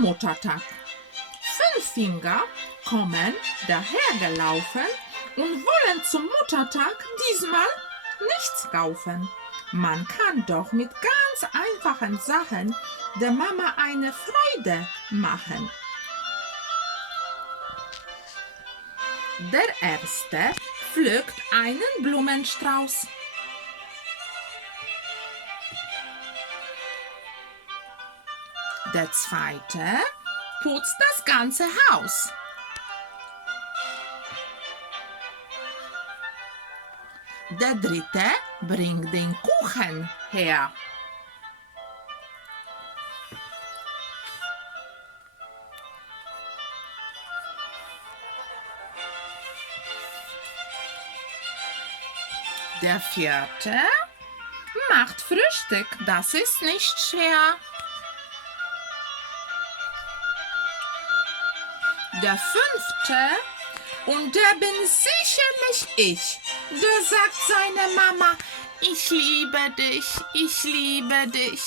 Muttertag. Fünf Finger kommen dahergelaufen und wollen zum Muttertag diesmal nichts kaufen. Man kann doch mit ganz einfachen Sachen der Mama eine Freude machen. Der erste pflückt einen Blumenstrauß. Der zweite putzt das ganze Haus. Der dritte bringt den Kuchen her. Der vierte macht Frühstück. Das ist nicht schwer. Der fünfte, und der bin sicherlich ich, der sagt seiner Mama, ich liebe dich, ich liebe dich.